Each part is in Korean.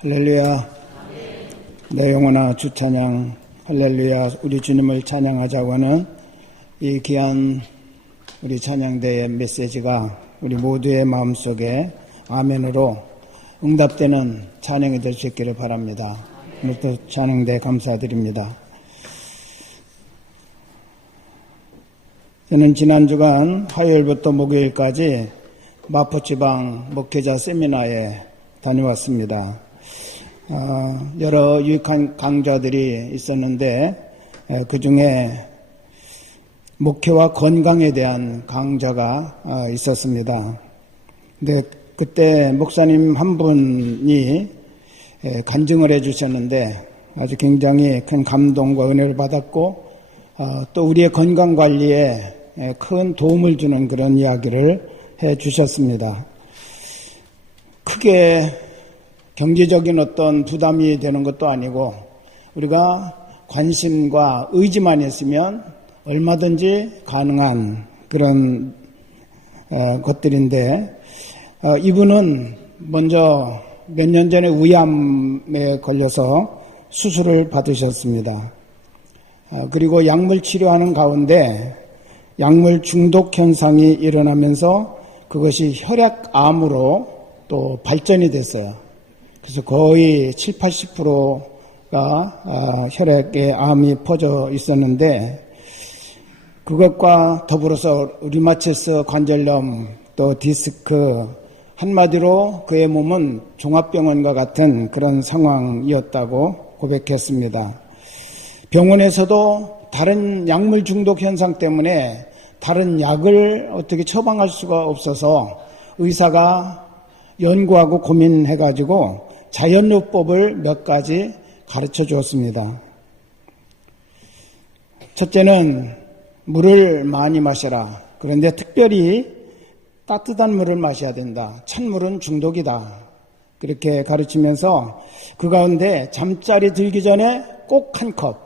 할렐루야. 내 영혼아 주 찬양. 할렐루야. 우리 주님을 찬양하자고 하는 이 귀한 우리 찬양대의 메시지가 우리 모두의 마음속에 아멘으로 응답되는 찬양이 될 수 있기를 바랍니다. 오늘도 찬양대 감사드립니다. 저는 지난 주간 화요일부터 목요일까지 마포지방 목회자 세미나에 다녀왔습니다. 여러 유익한 강좌들이 있었는데 그 중에 목회와 건강에 대한 강좌가 있었습니다. 근데 그때 목사님 한 분이 간증을 해주셨는데 아주 굉장히 큰 감동과 은혜를 받았고 또 우리의 건강 관리에 큰 도움을 주는 그런 이야기를 해주셨습니다. 크게 경제적인 어떤 부담이 되는 것도 아니고 우리가 관심과 의지만 있으면 얼마든지 가능한 그런 것들인데 이분은 먼저 몇 년 전에 위암에 걸려서 수술을 받으셨습니다. 그리고 약물 치료하는 가운데 약물 중독 현상이 일어나면서 그것이 혈액암으로 또 발전이 됐어요. 그래서 거의 70~80%가 혈액에 암이 퍼져 있었는데 그것과 더불어서 류마티스 관절염 또 디스크 한마디로 그의 몸은 종합병원과 같은 그런 상황이었다고 고백했습니다. 병원에서도 다른 약물 중독 현상 때문에 다른 약을 어떻게 처방할 수가 없어서 의사가 연구하고 고민해가지고 자연요법을 몇 가지 가르쳐 주었습니다. 첫째는 물을 많이 마셔라. 그런데 특별히 따뜻한 물을 마셔야 된다. 찬물은 중독이다. 그렇게 가르치면서 그 가운데 잠자리 들기 전에 꼭 한 컵,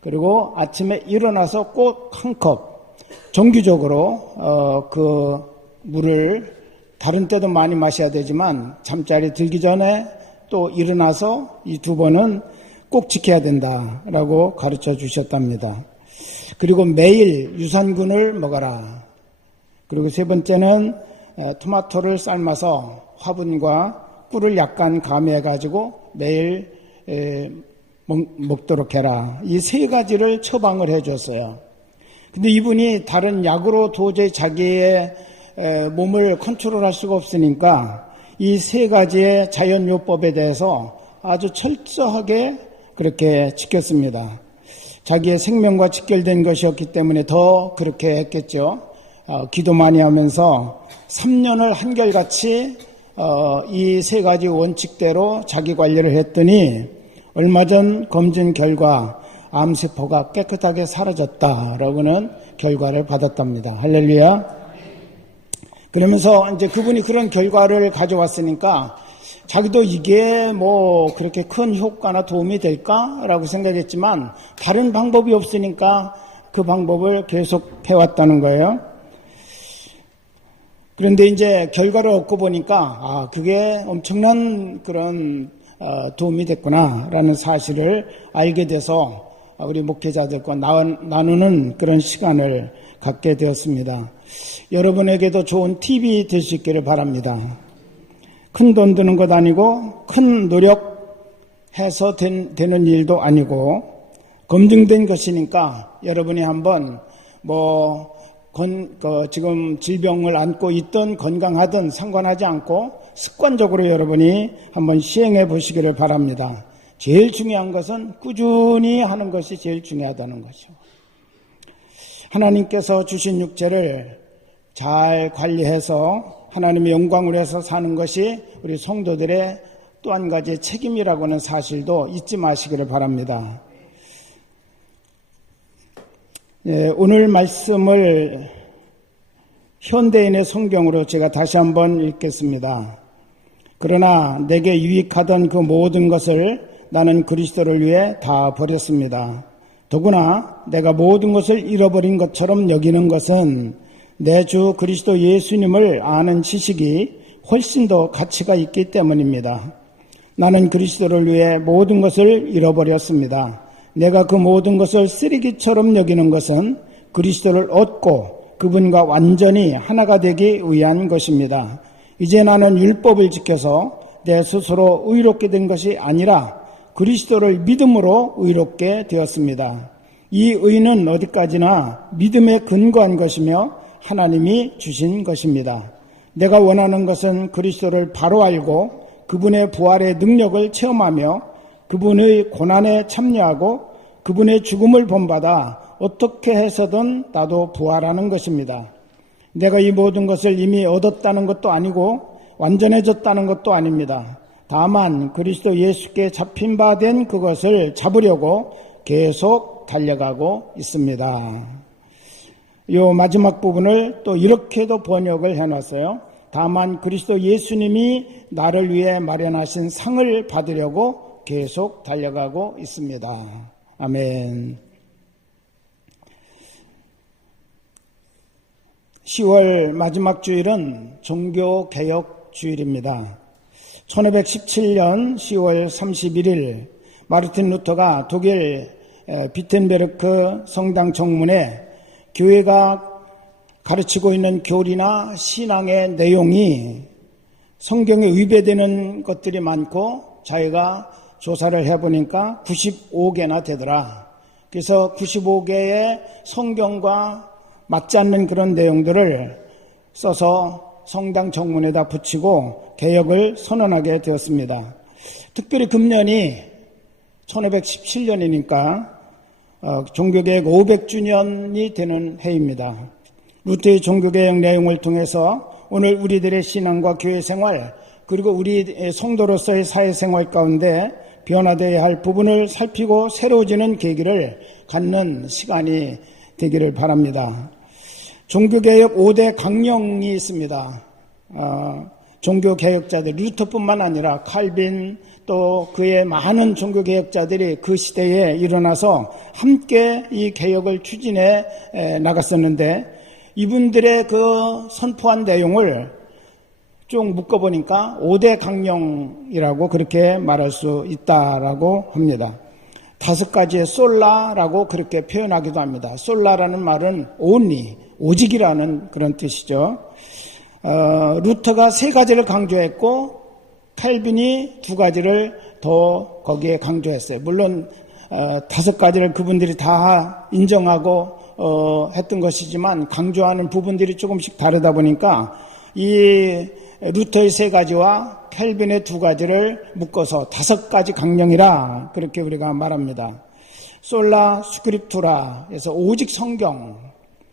그리고 아침에 일어나서 꼭 한 컵, 정기적으로 그 물을 다른 때도 많이 마셔야 되지만 잠자리 들기 전에 또 일어나서 이 두 번은 꼭 지켜야 된다라고 가르쳐 주셨답니다. 그리고 매일 유산균을 먹어라. 그리고 세 번째는 토마토를 삶아서 화분과 꿀을 약간 가미해가지고 매일 먹도록 해라. 이 세 가지를 처방을 해줬어요. 근데 이분이 다른 약으로 도저히 자기의 몸을 컨트롤할 수가 없으니까 이 세 가지의 자연요법에 대해서 아주 철저하게 그렇게 지켰습니다. 자기의 생명과 직결된 것이었기 때문에 더 그렇게 했겠죠. 기도 많이 하면서 3년을 한결같이 이 세 가지 원칙대로 자기 관리를 했더니 얼마 전 검진 결과 암세포가 깨끗하게 사라졌다라고는 결과를 받았답니다. 할렐루야. 그러면서 이제 그분이 그런 결과를 가져왔으니까 자기도 이게 뭐 그렇게 큰 효과나 도움이 될까라고 생각했지만 다른 방법이 없으니까 그 방법을 계속 해왔다는 거예요. 그런데 이제 결과를 얻고 보니까 그게 엄청난 그런 도움이 됐구나라는 사실을 알게 돼서 우리 목회자들과 나누는 그런 시간을 갖게 되었습니다. 여러분에게도 좋은 팁이 될 수 있기를 바랍니다. 큰 돈 드는 것 아니고 큰 노력해서 되는 일도 아니고 검증된 것이니까 여러분이 한번 지금 질병을 안고 있든 건강하든 상관하지 않고 습관적으로 여러분이 한번 시행해 보시기를 바랍니다. 제일 중요한 것은 꾸준히 하는 것이 제일 중요하다는 거죠. 하나님께서 주신 육체를 잘 관리해서 하나님의 영광을 위해서 사는 것이 우리 성도들의 또 한 가지 책임이라고 하는 사실도 잊지 마시기를 바랍니다. 오늘 말씀을 현대인의 성경으로 제가 다시 한번 읽겠습니다. 그러나 내게 유익하던 그 모든 것을 나는 그리스도를 위해 다 버렸습니다. 더구나 내가 모든 것을 잃어버린 것처럼 여기는 것은 내 주 그리스도 예수님을 아는 지식이 훨씬 더 가치가 있기 때문입니다. 나는 그리스도를 위해 모든 것을 잃어버렸습니다. 내가 그 모든 것을 쓰레기처럼 여기는 것은 그리스도를 얻고 그분과 완전히 하나가 되기 위한 것입니다. 이제 나는 율법을 지켜서 내 스스로 의롭게 된 것이 아니라 그리스도를 믿음으로 의롭게 되었습니다. 이 의는 어디까지나 믿음에 근거한 것이며 하나님이 주신 것입니다. 내가 원하는 것은 그리스도를 바로 알고 그분의 부활의 능력을 체험하며 그분의 고난에 참여하고 그분의 죽음을 본받아 어떻게 해서든 나도 부활하는 것입니다. 내가 이 모든 것을 이미 얻었다는 것도 아니고 완전해졌다는 것도 아닙니다. 다만 그리스도 예수께 잡힌 바 된 그것을 잡으려고 계속 달려가고 있습니다. 이 마지막 부분을 또 이렇게도 번역을 해놨어요. 다만 그리스도 예수님이 나를 위해 마련하신 상을 받으려고 계속 달려가고 있습니다. 아멘. 10월 마지막 주일은 종교개혁 주일입니다. 1517년 10월 31일 마르틴 루터가 독일 비텐베르크 성당 정문에 교회가 가르치고 있는 교리나 신앙의 내용이 성경에 위배되는 것들이 많고 자기가 조사를 해보니까 95개나 되더라. 그래서 95개의 성경과 맞지 않는 그런 내용들을 써서 성당 정문에다 붙이고 개혁을 선언하게 되었습니다. 특별히 금년이 1517년이니까 종교개혁 500주년이 되는 해입니다. 루터의 종교개혁 내용을 통해서 오늘 우리들의 신앙과 교회 생활 그리고 우리 성도로서의 사회생활 가운데 변화되어야 할 부분을 살피고 새로워지는 계기를 갖는 시간이 되기를 바랍니다. 종교개혁 5대 강령이 있습니다. 종교개혁자들, 루터뿐만 아니라 칼빈 또 그의 많은 종교개혁자들이 그 시대에 일어나서 함께 이 개혁을 추진해 나갔었는데 이분들의 그 선포한 내용을 쭉 묶어보니까 5대 강령이라고 그렇게 말할 수 있다라고 합니다. 5가지의 솔라라고 그렇게 표현하기도 합니다. 솔라라는 말은 only, 오직이라는 그런 뜻이죠. 루터가 3가지를 강조했고 칼빈이 2가지를 더 거기에 강조했어요. 물론 5가지를 그분들이 다 인정하고 했던 것이지만 강조하는 부분들이 조금씩 다르다 보니까 이 루터의 3가지와 칼빈의 2가지를 묶어서 5가지 강령이라 그렇게 우리가 말합니다. 솔라 스크립투라 해서 오직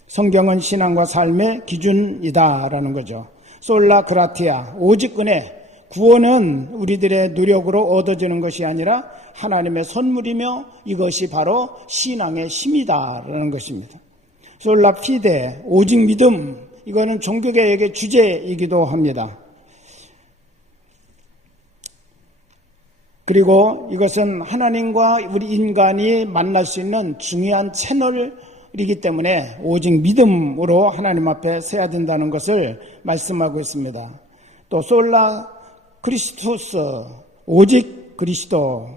성경은 신앙과 삶의 기준이다라는 거죠. 솔라 그라티아 오직 은혜, 구원은 우리들의 노력으로 얻어지는 것이 아니라 하나님의 선물이며 이것이 바로 신앙의 힘이다라는 것입니다. 솔라 피데 오직 믿음, 이거는 종교개혁의 주제이기도 합니다. 그리고 이것은 하나님과 우리 인간이 만날 수 있는 중요한 채널이기 때문에 오직 믿음으로 하나님 앞에 서야 된다는 것을 말씀하고 있습니다. 또 솔라 크리스투스, 오직 그리스도,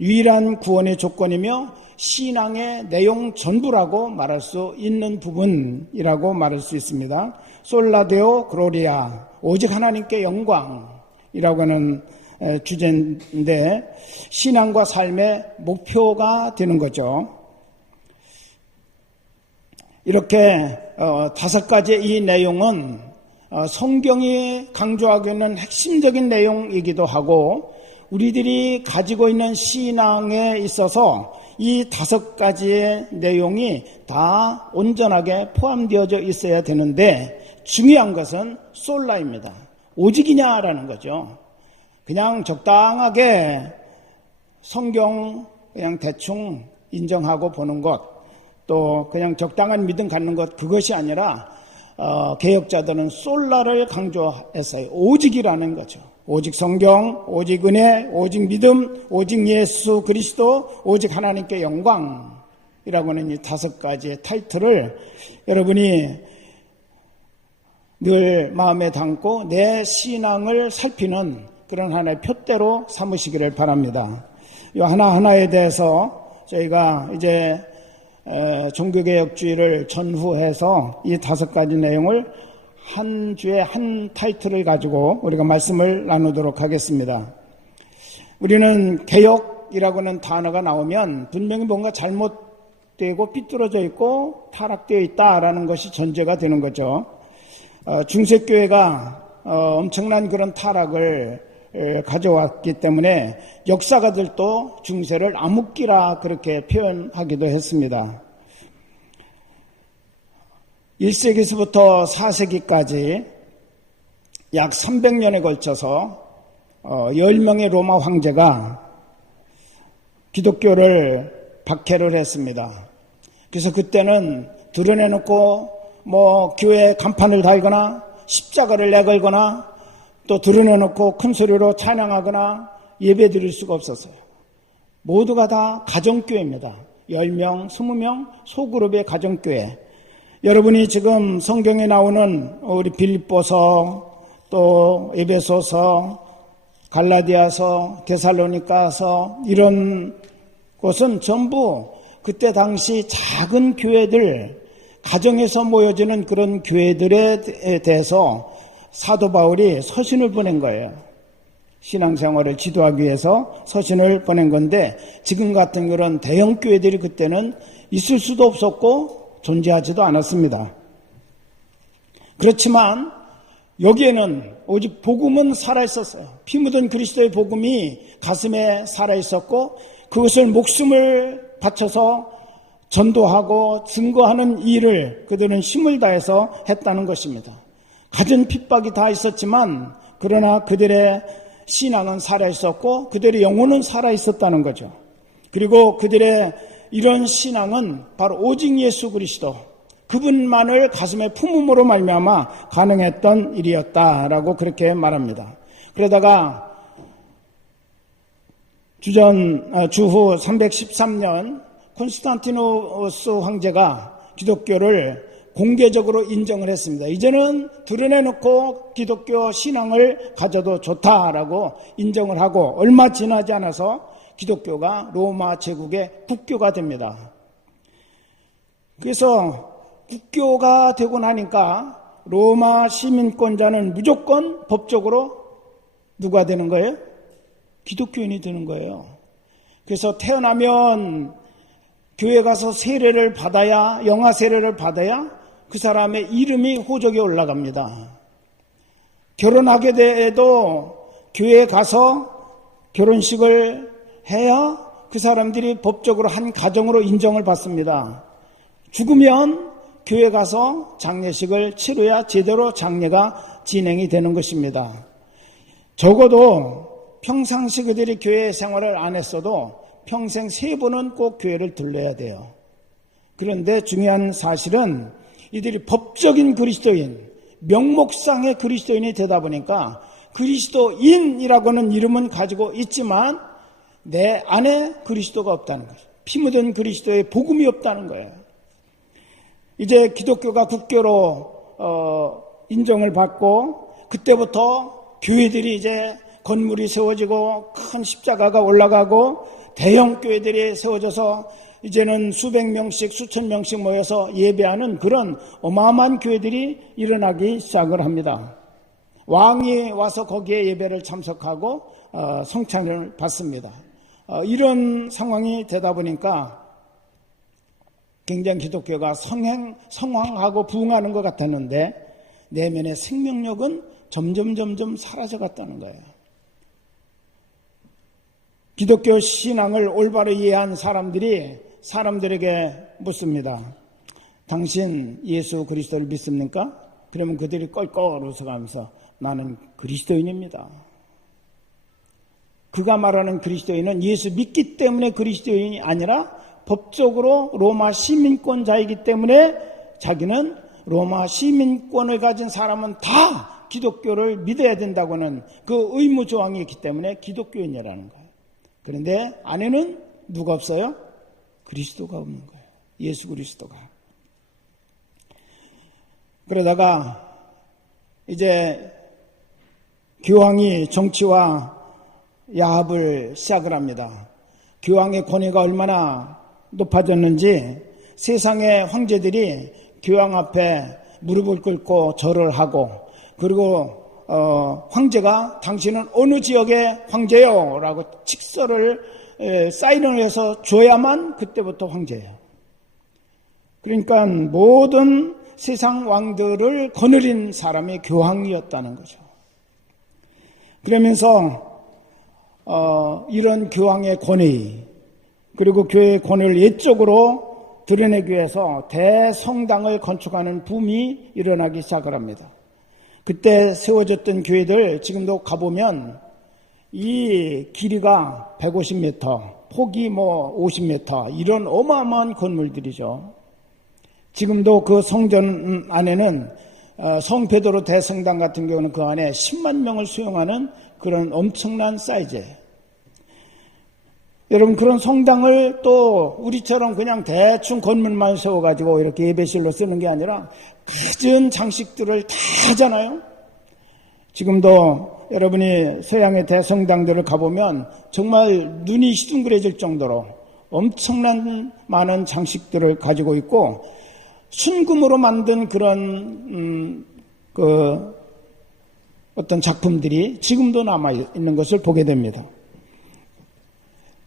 유일한 구원의 조건이며 신앙의 내용 전부라고 말할 수 있는 부분이라고 말할 수 있습니다. 솔라데오 글로리아, 오직 하나님께 영광이라고 하는 주제인데 신앙과 삶의 목표가 되는 거죠. 이렇게 5가지의 이 내용은 성경이 강조하고 있는 핵심적인 내용이기도 하고 우리들이 가지고 있는 신앙에 있어서 이 5가지의 내용이 다 온전하게 포함되어져 있어야 되는데 중요한 것은 솔라입니다. 오직이냐라는 거죠. 그냥 적당하게 성경 그냥 대충 인정하고 보는 것, 또 그냥 적당한 믿음 갖는 것, 그것이 아니라 개혁자들은 솔라를 강조했어요. 오직이라는 거죠. 오직 성경, 오직 은혜, 오직 믿음, 오직 예수 그리스도, 오직 하나님께 영광이라고 하는 이 5가지의 타이틀을 여러분이 늘 마음에 담고 내 신앙을 살피는 그런 하나의 표대로 삼으시기를 바랍니다. 이 하나하나에 대해서 저희가 이제 종교개혁주의를 전후해서 이 5가지 내용을 한 주에 한 타이틀을 가지고 우리가 말씀을 나누도록 하겠습니다. 우리는 개혁이라고 하는 단어가 나오면 분명히 뭔가 잘못되고 삐뚤어져 있고 타락되어 있다라는 것이 전제가 되는 거죠. 중세교회가 엄청난 그런 타락을 가져왔기 때문에 역사가들도 중세를 암흑기라 그렇게 표현하기도 했습니다. 1세기서부터 4세기까지 약 300년에 걸쳐서 10명의 로마 황제가 기독교를 박해를 했습니다. 그래서 그때는 드러내놓고 교회에 간판을 달거나 십자가를 내걸거나 또 드러내놓고 큰 소리로 찬양하거나 예배 드릴 수가 없었어요. 모두가 다 가정교회입니다. 10명, 20명 소그룹의 가정교회. 여러분이 지금 성경에 나오는 우리 빌립보서 또 에베소서 갈라디아서 데살로니가서 이런 곳은 전부 그때 당시 작은 교회들 가정에서 모여지는 그런 교회들에 대해서 사도 바울이 서신을 보낸 거예요. 신앙생활을 지도하기 위해서 서신을 보낸 건데 지금 같은 그런 대형 교회들이 그때는 있을 수도 없었고 존재하지도 않았습니다. 그렇지만 여기에는 오직 복음은 살아있었어요. 피 묻은 그리스도의 복음이 가슴에 살아있었고 그것을 목숨을 바쳐서 전도하고 증거하는 일을 그들은 힘을 다해서 했다는 것입니다. 갖은 핍박이 다 있었지만 그러나 그들의 신앙은 살아있었고 그들의 영혼은 살아있었다는 거죠. 그리고 그들의 이런 신앙은 바로 오직 예수 그리스도 그분만을 가슴에 품음으로 말미암아 가능했던 일이었다라고 그렇게 말합니다. 그러다가 주후 313년 콘스탄티누스 황제가 기독교를 공개적으로 인정을 했습니다. 이제는 드러내놓고 기독교 신앙을 가져도 좋다라고 인정을 하고 얼마 지나지 않아서 기독교가 로마 제국의 국교가 됩니다. 그래서 국교가 되고 나니까 로마 시민권자는 무조건 법적으로 누가 되는 거예요? 기독교인이 되는 거예요. 그래서 태어나면 교회 가서 세례를 받아야, 영아 세례를 받아야 그 사람의 이름이 호적에 올라갑니다. 결혼하게 돼도 교회에 가서 결혼식을 해야 그 사람들이 법적으로 한 가정으로 인정을 받습니다. 죽으면 교회 가서 장례식을 치러야 제대로 장례가 진행이 되는 것입니다. 적어도 평상시 그들이 교회 생활을 안 했어도 평생 3번은 꼭 교회를 들러야 돼요. 그런데 중요한 사실은 이들이 법적인 그리스도인, 명목상의 그리스도인이 되다 보니까 그리스도인이라고 하는 이름은 가지고 있지만 내 안에 그리스도가 없다는 거죠. 피 묻은 그리스도의 복음이 없다는 거예요. 이제 기독교가 국교로 인정을 받고 그때부터 교회들이 이제 건물이 세워지고 큰 십자가가 올라가고 대형 교회들이 세워져서 이제는 수백 명씩 수천 명씩 모여서 예배하는 그런 어마어마한 교회들이 일어나기 시작을 합니다. 왕이 와서 거기에 예배를 참석하고 성찬을 받습니다. 이런 상황이 되다 보니까 굉장히 기독교가 성황하고 부흥하는 것 같았는데 내면의 생명력은 점점 사라져갔다는 거예요. 기독교 신앙을 올바로 이해한 사람들이 사람들에게 묻습니다. 당신 예수 그리스도를 믿습니까? 그러면 그들이 껄껄 웃어가면서 나는 그리스도인입니다. 그가 말하는 그리스도인은 예수 믿기 때문에 그리스도인이 아니라 법적으로 로마 시민권자이기 때문에 자기는 로마 시민권을 가진 사람은 다 기독교를 믿어야 된다고는 그 의무조항이 있기 때문에 기독교인이라는 거예요. 그런데 안에는 누가 없어요? 그리스도가 없는 거예요. 예수 그리스도가. 그러다가 이제 교황이 정치와 야합을 시작을 합니다. 교황의 권위가 얼마나 높아졌는지 세상의 황제들이 교황 앞에 무릎을 꿇고 절을 하고, 그리고 황제가 당신은 어느 지역의 황제요? 라고 칙서를 사인을 해서 줘야만 그때부터 황제예요. 그러니까 모든 세상 왕들을 거느린 사람이 교황이었다는 거죠. 그러면서 이런 교황의 권위, 그리고 교회의 권위를 예적으로 드러내기 위해서 대성당을 건축하는 붐이 일어나기 시작을 합니다. 그때 세워졌던 교회들 지금도 가보면 이 길이가 150m, 폭이 50m, 이런 어마어마한 건물들이죠. 지금도 그 성전 안에는 성 베드로 대성당 같은 경우는 그 안에 10만 명을 수용하는 그런 엄청난 사이즈예요. 여러분, 그런 성당을 또 우리처럼 그냥 대충 건물만 세워가지고 이렇게 예배실로 쓰는 게 아니라 갖은 장식들을 다 하잖아요. 지금도 여러분이 서양의 대성당들을 가보면 정말 눈이 시둥그레질 정도로 엄청난 많은 장식들을 가지고 있고, 순금으로 만든 그런 어떤 작품들이 지금도 남아있는 것을 보게 됩니다.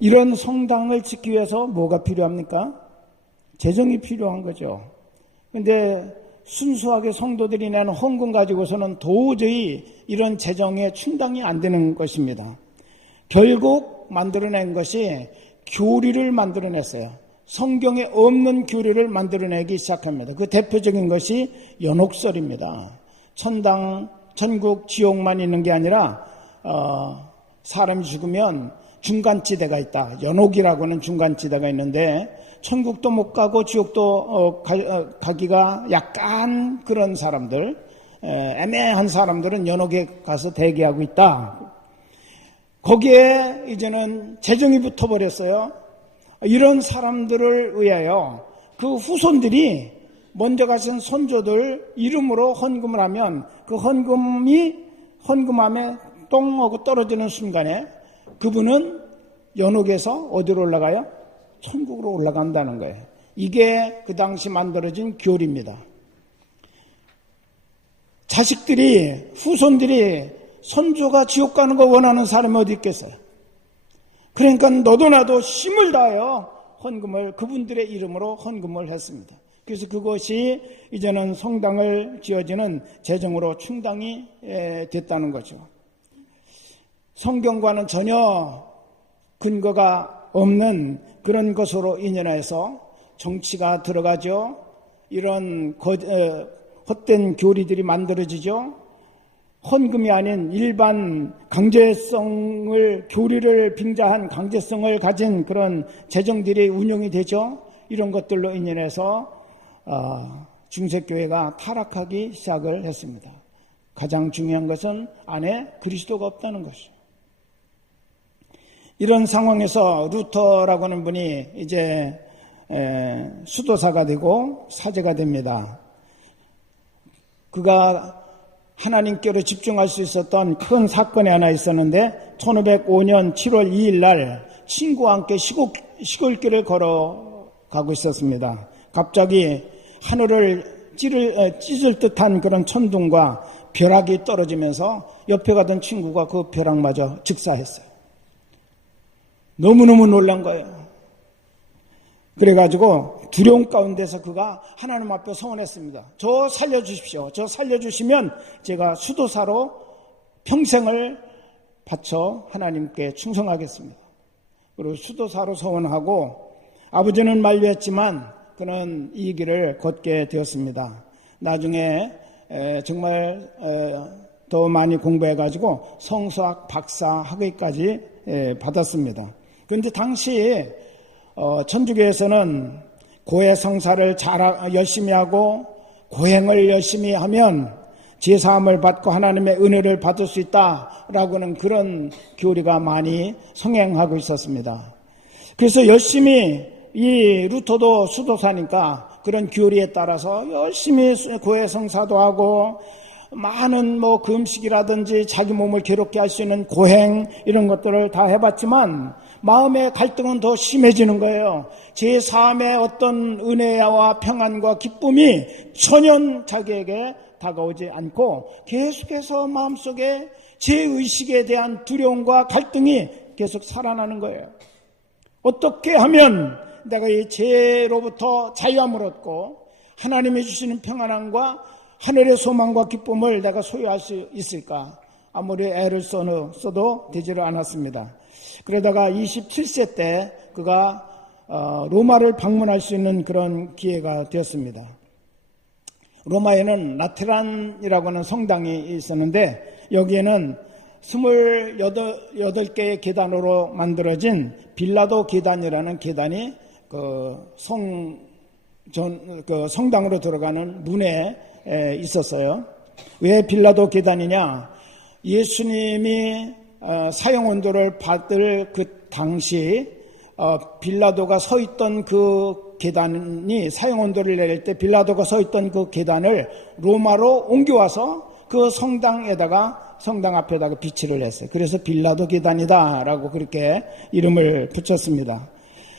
이런 성당을 짓기 위해서 뭐가 필요합니까? 재정이 필요한 거죠. 그런데 순수하게 성도들이 내는 헌금 가지고서는 도저히 이런 재정에 충당이 안 되는 것입니다. 결국 만들어낸 것이 교리를 만들어냈어요. 성경에 없는 교리를 만들어내기 시작합니다. 그 대표적인 것이 연옥설입니다. 천국, 지옥만 있는 게 아니라 사람이 죽으면 중간지대가 있다. 연옥이라고 하는 중간지대가 있는데 천국도 못 가고 지옥도 가기가 약간 그런 사람들, 애매한 사람들은 연옥에 가서 대기하고 있다. 거기에 이제는 재정이 붙어버렸어요. 이런 사람들을 위하여 그 후손들이 먼저 가신 선조들 이름으로 헌금을 하면 그 헌금함에 똥 하고 떨어지는 순간에 그분은 연옥에서 어디로 올라가요? 천국으로 올라간다는 거예요. 이게 그 당시 만들어진 교리입니다. 자식들이, 후손들이 선조가 지옥 가는 거 원하는 사람이 어디 있겠어요? 그러니까 너도 나도 힘을 다하여 헌금을, 그분들의 이름으로 헌금을 했습니다. 그래서 그것이 이제는 성당을 지어지는 재정으로 충당이 됐다는 거죠. 성경과는 전혀 근거가 없는 그런 것으로 인연해서 정치가 들어가죠. 이런 헛된 교리들이 만들어지죠. 헌금이 아닌 일반 교리를 빙자한 강제성을 가진 그런 재정들이 운영이 되죠. 이런 것들로 인연해서 중세교회가 타락하기 시작을 했습니다. 가장 중요한 것은 안에 그리스도가 없다는 것이죠. 이런 상황에서 루터라고 하는 분이 이제 수도사가 되고 사제가 됩니다. 그가 하나님께로 집중할 수 있었던 큰 사건이 하나 있었는데 1505년 7월 2일 날 친구와 함께 시골길을 걸어가고 있었습니다. 갑자기 하늘을 찢을 듯한 그런 천둥과 벼락이 떨어지면서 옆에 가던 친구가 그 벼락마저 즉사했어요. 너무너무 놀란 거예요. 그래가지고 두려움 가운데서 그가 하나님 앞에 서원했습니다. 저 살려주십시오. 저 살려주시면 제가 수도사로 평생을 바쳐 하나님께 충성하겠습니다. 그리고 수도사로 서원하고 아버지는 만류했지만 그는 이 길을 걷게 되었습니다. 나중에 정말 더 많이 공부해가지고 성서학 박사 학위까지 받았습니다. 그런데 당시 천주교에서는 고해성사를 열심히 하고 고행을 열심히 하면 제사함을 받고 하나님의 은혜를 받을 수 있다라고 하는 그런 교리가 많이 성행하고 있었습니다. 그래서 열심히 이 루터도 수도사니까 그런 교리에 따라서 열심히 고해성사도 하고 많은 그 음식이라든지 자기 몸을 괴롭게 할 수 있는 고행 이런 것들을 다 해봤지만 마음의 갈등은 더 심해지는 거예요. 제 삶의 어떤 은혜와 평안과 기쁨이 전혀 자기에게 다가오지 않고 계속해서 마음속에 제 의식에 대한 두려움과 갈등이 계속 살아나는 거예요. 어떻게 하면 내가 이 죄로부터 자유함을 얻고 하나님이 주시는 평안함과 하늘의 소망과 기쁨을 내가 소유할 수 있을까? 아무리 애를 써도 되지를 않았습니다. 그러다가 27세 때 그가 로마를 방문할 수 있는 그런 기회가 되었습니다. 로마에는 라테란이라고 하는 성당이 있었는데 여기에는 28개의 계단으로 만들어진 빌라도 계단이라는 계단이 성당으로 들어가는 문에 있었어요. 왜 빌라도 계단이냐? 예수님이 사형온도를 받을 그 당시 빌라도가 서 있던 그 계단이 사형온도를 내릴 때 빌라도가 서 있던 그 계단을 로마로 옮겨와서 그 성당 앞에다가 비치를 했어요. 그래서 빌라도 계단이다라고 그렇게 이름을 붙였습니다.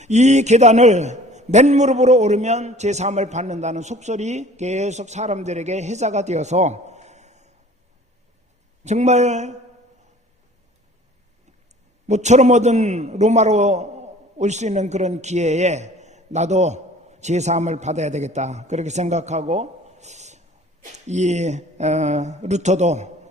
이 계단을 맨무릎으로 오르면 제사함을 받는다는 속설이 계속 사람들에게 해자가 되어서 정말 모처럼 얻은 로마로 올 수 있는 그런 기회에 나도 제사함을 받아야 되겠다 그렇게 생각하고 이 루터도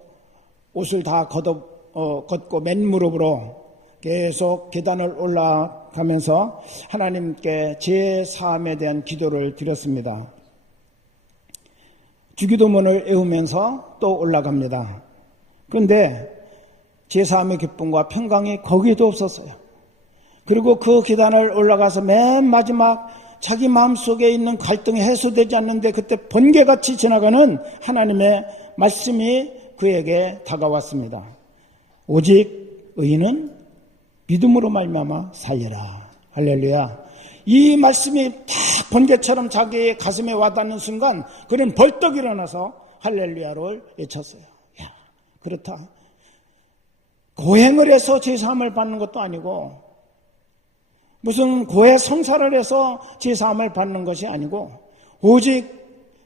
옷을 다 걷고 맨무릎으로 계속 계단을 올라가면서 하나님께 제사함에 대한 기도를 드렸습니다. 주기도문을 외우면서 또 올라갑니다. 그런데 제사함의 기쁨과 평강이 거기에도 없었어요. 그리고 그 계단을 올라가서 맨 마지막 자기 마음속에 있는 갈등이 해소되지 않는데 그때 번개같이 지나가는 하나님의 말씀이 그에게 다가왔습니다. 오직 의인은 믿음으로 말미암아 살리라. 할렐루야. 이 말씀이 딱 번개처럼 자기의 가슴에 와닿는 순간 그는 벌떡 일어나서 할렐루야를 외쳤어요. 야, 그렇다. 고행을 해서 제사함을 받는 것도 아니고 무슨 고해 성사를 해서 제사함을 받는 것이 아니고 오직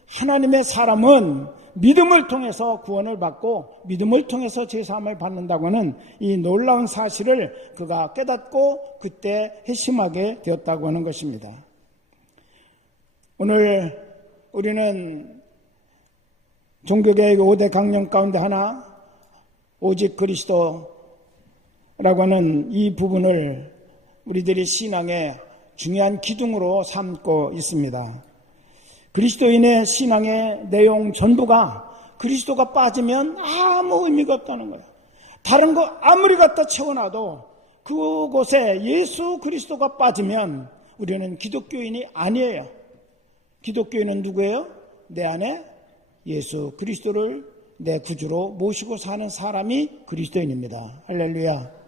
하나님의 사람은 믿음을 통해서 구원을 받고 믿음을 통해서 제사함을 받는다고는 이 놀라운 사실을 그가 깨닫고 그때 회심하게 되었다고 하는 것입니다. 오늘 우리는 종교개혁 5대 강령 가운데 하나 오직 그리스도라고 하는 이 부분을 우리들이 신앙의 중요한 기둥으로 삼고 있습니다. 그리스도인의 신앙의 내용 전부가 그리스도가 빠지면 아무 의미가 없다는 거예요. 다른 거 아무리 갖다 채워놔도 그곳에 예수 그리스도가 빠지면 우리는 기독교인이 아니에요. 기독교인은 누구예요? 내 안에 예수 그리스도를 내 구주로 모시고 사는 사람이 그리스도인입니다. 할렐루야.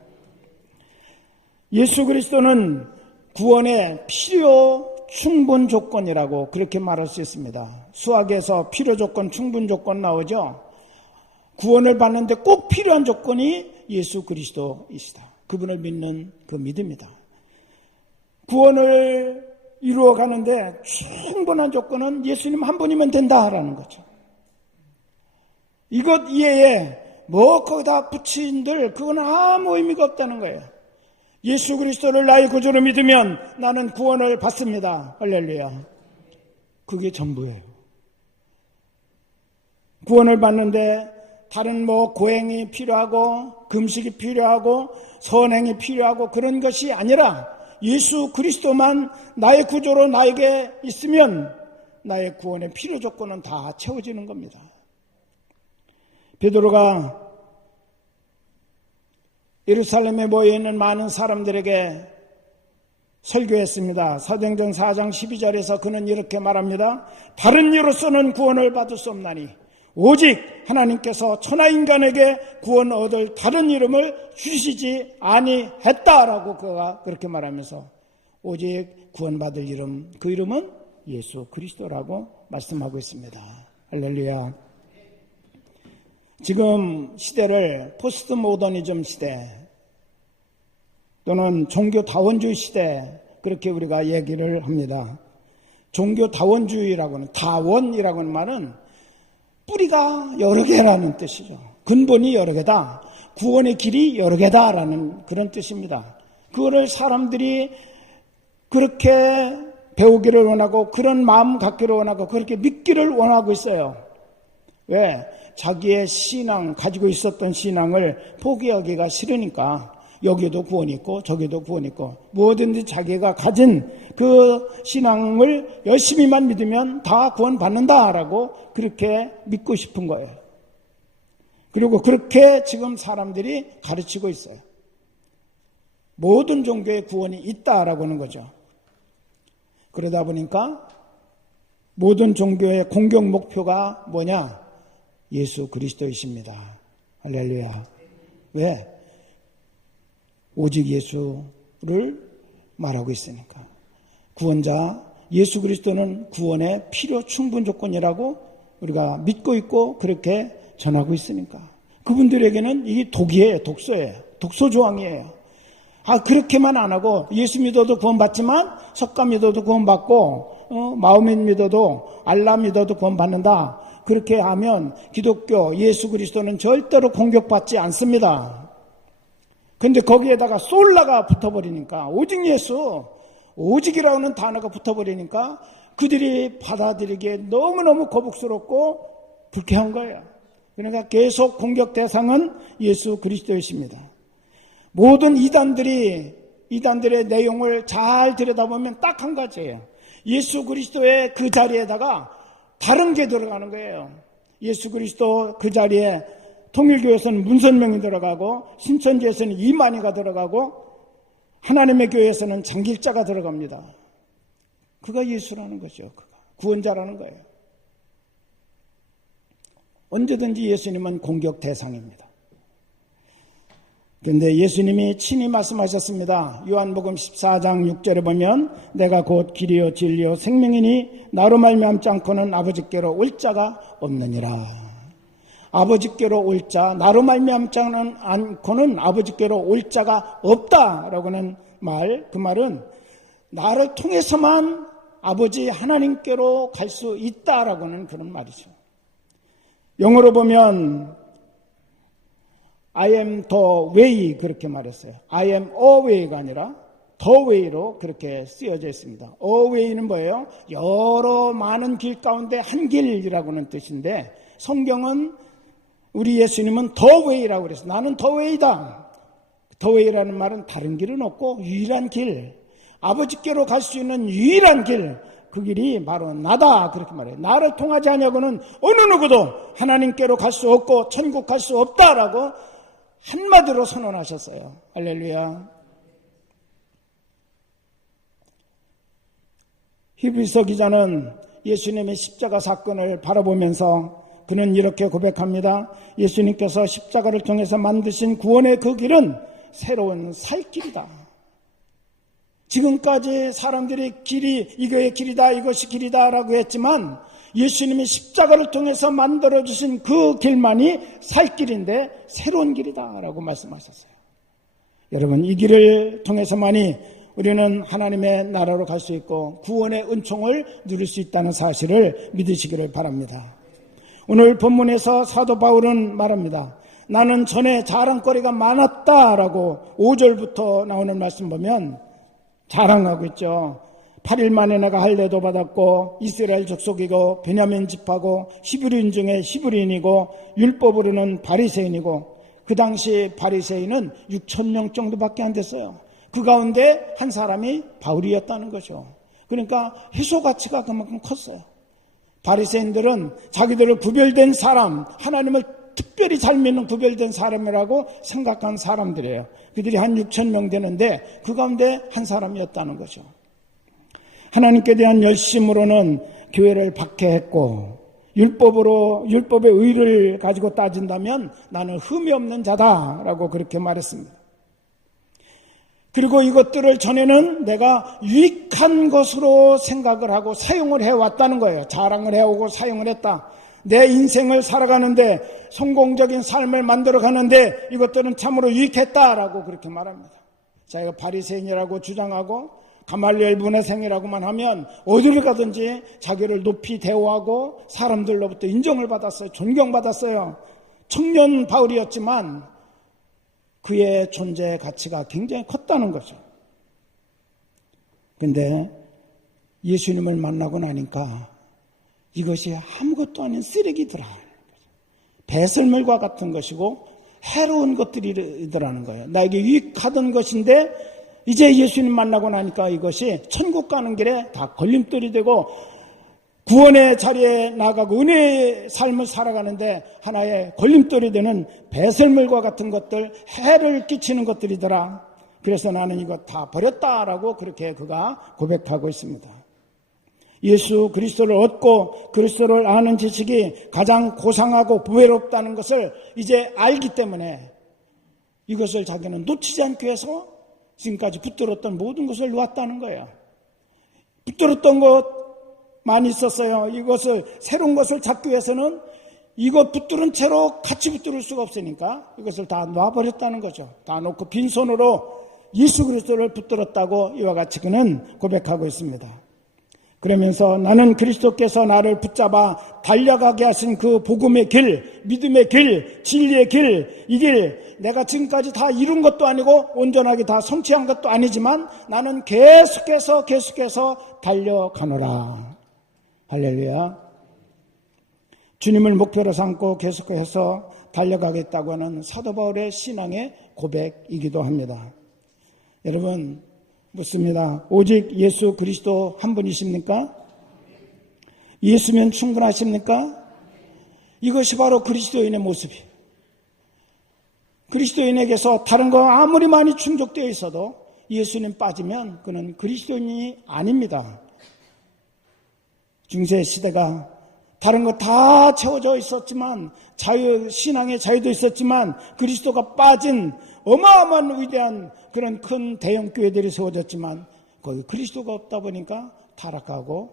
예수 그리스도는 구원의 필요 충분 조건이라고 그렇게 말할 수 있습니다. 수학에서 필요 조건, 충분 조건 나오죠. 구원을 받는데 꼭 필요한 조건이 예수 그리스도이시다. 그분을 믿는 그 믿음이다. 구원을 이루어가는데 충분한 조건은 예수님 한 분이면 된다라는 거죠. 이것 이외에 거기다 붙인들 그건 아무 의미가 없다는 거예요. 예수 그리스도를 나의 구주로 믿으면 나는 구원을 받습니다. 할렐루야. 그게 전부예요. 구원을 받는데 다른 고행이 필요하고 금식이 필요하고 선행이 필요하고 그런 것이 아니라 예수 그리스도만 나의 구주로 나에게 있으면 나의 구원의 필요 조건은 다 채워지는 겁니다. 베드로가 예루살렘에 모여있는 많은 사람들에게 설교했습니다. 사도행전 4장 12절에서 그는 이렇게 말합니다. 다른 이로서는 구원을 받을 수 없나니 오직 하나님께서 천하인간에게 구원 얻을 다른 이름을 주시지 아니했다라고 그가 그렇게 말하면서 오직 구원받을 이름, 그 이름은 예수 그리스도라고 말씀하고 있습니다. 할렐루야. 지금 시대를 포스트 모더니즘 시대 또는 종교다원주의 시대 그렇게 우리가 얘기를 합니다. 종교다원주의라고는, 다원이라고는 말은 뿌리가 여러 개라는 뜻이죠. 근본이 여러 개다. 구원의 길이 여러 개다라는 그런 뜻입니다. 그거를 사람들이 그렇게 배우기를 원하고 그런 마음 갖기를 원하고 그렇게 믿기를 원하고 있어요. 왜? 자기의 신앙, 가지고 있었던 신앙을 포기하기가 싫으니까 여기도 구원이 있고 저기도 구원이 있고 뭐든지 자기가 가진 그 신앙을 열심히만 믿으면 다 구원받는다라고 그렇게 믿고 싶은 거예요. 그리고 그렇게 지금 사람들이 가르치고 있어요. 모든 종교에 구원이 있다라고 하는 거죠. 그러다 보니까 모든 종교의 공격 목표가 뭐냐? 예수 그리스도이십니다. 할렐루야. 왜? 오직 예수를 말하고 있으니까. 구원자 예수 그리스도는 구원의 필요 충분 조건이라고 우리가 믿고 있고 그렇게 전하고 있으니까. 그분들에게는 이게 독이에요. 독소예요. 독소 조항이에요. 그렇게만 안 하고 예수 믿어도 구원받지만 석가 믿어도 구원받고 마음에 믿어도 알라 믿어도 구원받는다. 그렇게 하면 기독교 예수 그리스도는 절대로 공격받지 않습니다. 그런데 거기에다가 솔라가 붙어버리니까 오직 예수, 오직이라는 단어가 붙어버리니까 그들이 받아들이기에 너무너무 거북스럽고 불쾌한 거예요. 그러니까 계속 공격 대상은 예수 그리스도이십니다. 모든 이단들의 내용을 잘 들여다보면 딱 한 가지예요. 예수 그리스도의 그 자리에다가 다른 게 들어가는 거예요. 예수 그리스도 그 자리에 통일교에서는 문선명이 들어가고 신천지에서는 이만희가 들어가고 하나님의 교회에서는 장길자가 들어갑니다. 그가 예수라는 거죠. 그가 구원자라는 거예요. 언제든지 예수님은 공격 대상입니다. 그런데 예수님이 친히 말씀하셨습니다. 요한복음 14장 6절에 보면 내가 곧 길이요 진리요 생명이니 나로 말미암지 않고는 아버지께로 올 자가 없느니라. 아버지께로 올 자, 나로 말미암지 않고는 아버지께로 올 자가 없다라고는 말, 그 말은 나를 통해서만 아버지 하나님께로 갈 수 있다라고는 그런 말이죠. 영어로 보면 I am the way 그렇게 말했어요. I am a way가 아니라 the way로 그렇게 쓰여져 있습니다. a way는 뭐예요? 여러 많은 길 가운데 한 길이라고는 뜻인데 성경은 우리 예수님은 the way라고 그랬어요. 나는 the way다. the way라는 말은 다른 길은 없고 유일한 길, 아버지께로 갈 수 있는 유일한 길, 그 길이 바로 나다 그렇게 말해요. 나를 통하지 않냐고는 어느 누구도 하나님께로 갈 수 없고 천국 갈 수 없다라고 한마디로 선언하셨어요. 할렐루야. 히브리서 기자는 예수님의 십자가 사건을 바라보면서 그는 이렇게 고백합니다. 예수님께서 십자가를 통해서 만드신 구원의 그 길은 새로운 살 길이다. 지금까지 사람들이 길이 이거의 길이다, 이것이 길이다 라고 했지만 예수님이 십자가를 통해서 만들어주신 그 길만이 살 길인데 새로운 길이다 라고 말씀하셨어요. 여러분, 이 길을 통해서만이 우리는 하나님의 나라로 갈 수 있고 구원의 은총을 누릴 수 있다는 사실을 믿으시기를 바랍니다. 오늘 본문에서 사도 바울은 말합니다. 나는 전에 자랑거리가 많았다라고 5절부터 나오는 말씀 보면 자랑하고 있죠. 8일 만에 내가 할례도 받았고 이스라엘 족속이고 베냐민 집하고 히브리인 중에 히브리인이고 율법으로는 바리새인이고 그 당시 바리새인은 6,000명 정도밖에 안 됐어요. 그 가운데 한 사람이 바울이었다는 거죠. 그러니까 해소 가치가 그만큼 컸어요. 바리새인들은 자기들을 구별된 사람, 하나님을 특별히 잘 믿는 구별된 사람이라고 생각한 사람들이에요. 그들이 한 6,000명 되는데 그 가운데 한 사람이었다는 거죠. 하나님께 대한 열심으로는 교회를 박해했고 율법의 의를 가지고 따진다면 나는 흠이 없는 자다라고 그렇게 말했습니다. 그리고 이것들을 전에는 내가 유익한 것으로 생각을 하고 사용을 해왔다는 거예요. 자랑을 해오고 사용을 했다. 내 인생을 살아가는데 성공적인 삶을 만들어가는데 이것들은 참으로 유익했다라고 그렇게 말합니다. 자기가 바리새인이라고 주장하고 가말리엘 문해생이라고만 하면 어디를 가든지 자기를 높이 대우하고 사람들로부터 인정을 받았어요. 존경받았어요. 청년 바울이었지만 그의 존재의 가치가 굉장히 컸다는 거죠. 그런데 예수님을 만나고 나니까 이것이 아무것도 아닌 쓰레기더라. 배설물과 같은 것이고 해로운 것들이더라는 거예요. 나에게 유익하던 것인데 이제 예수님 만나고 나니까 이것이 천국 가는 길에 다 걸림돌이 되고 구원의 자리에 나가고 은혜의 삶을 살아가는데 하나의 걸림돌이 되는 배설물과 같은 것들, 해를 끼치는 것들이더라. 그래서 나는 이거 다 버렸다라고 그렇게 그가 고백하고 있습니다. 예수 그리스도를 얻고 그리스도를 아는 지식이 가장 고상하고 부회롭다는 것을 이제 알기 때문에 이것을 자기는 놓치지 않기 위해서 지금까지 붙들었던 모든 것을 놓았다는 거예요. 붙들었던 것 많이 있었어요. 이것을 새로운 것을 찾기 위해서는 이것 붙들은 채로 같이 붙들 수가 없으니까 이것을 다 놔버렸다는 거죠. 다 놓고 빈손으로 예수 그리스도를 붙들었다고 이와 같이 그는 고백하고 있습니다. 그러면서 나는 그리스도께서 나를 붙잡아 달려가게 하신 그 복음의 길, 믿음의 길, 진리의 길, 이 길 내가 지금까지 다 이룬 것도 아니고 온전하게 다 성취한 것도 아니지만 나는 계속해서 달려가노라. 할렐루야. 주님을 목표로 삼고 계속해서 달려가겠다고 하는 사도 바울의 신앙의 고백이기도 합니다. 여러분 묻습니다. 오직 예수 그리스도 한 분이십니까? 예수면 충분하십니까? 이것이 바로 그리스도인의 모습이에요. 그리스도인에게서 다른 거 아무리 많이 충족되어 있어도 예수님 빠지면 그는 그리스도인이 아닙니다. 중세 시대가 다른 거 다 채워져 있었지만 신앙의 자유도 있었지만 그리스도가 빠진 어마어마한 위대한 그런 큰 대형 교회들이 세워졌지만 거기 그리스도가 없다 보니까 타락하고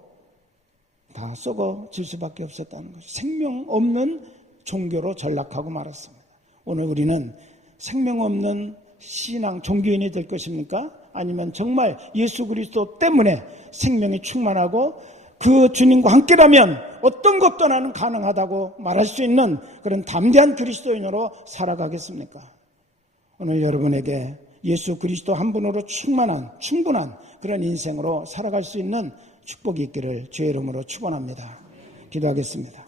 다 썩어질 수밖에 없었다는 거죠. 생명 없는 종교로 전락하고 말았습니다. 오늘 우리는 생명 없는 신앙 종교인이 될 것입니까? 아니면 정말 예수 그리스도 때문에 생명이 충만하고 그 주님과 함께라면 어떤 것도 나는 가능하다고 말할 수 있는 그런 담대한 그리스도인으로 살아가겠습니까? 오늘 여러분에게 예수 그리스도 한 분으로 충분한 그런 인생으로 살아갈 수 있는 축복이 있기를 주의 이름으로 축원합니다. 기도하겠습니다.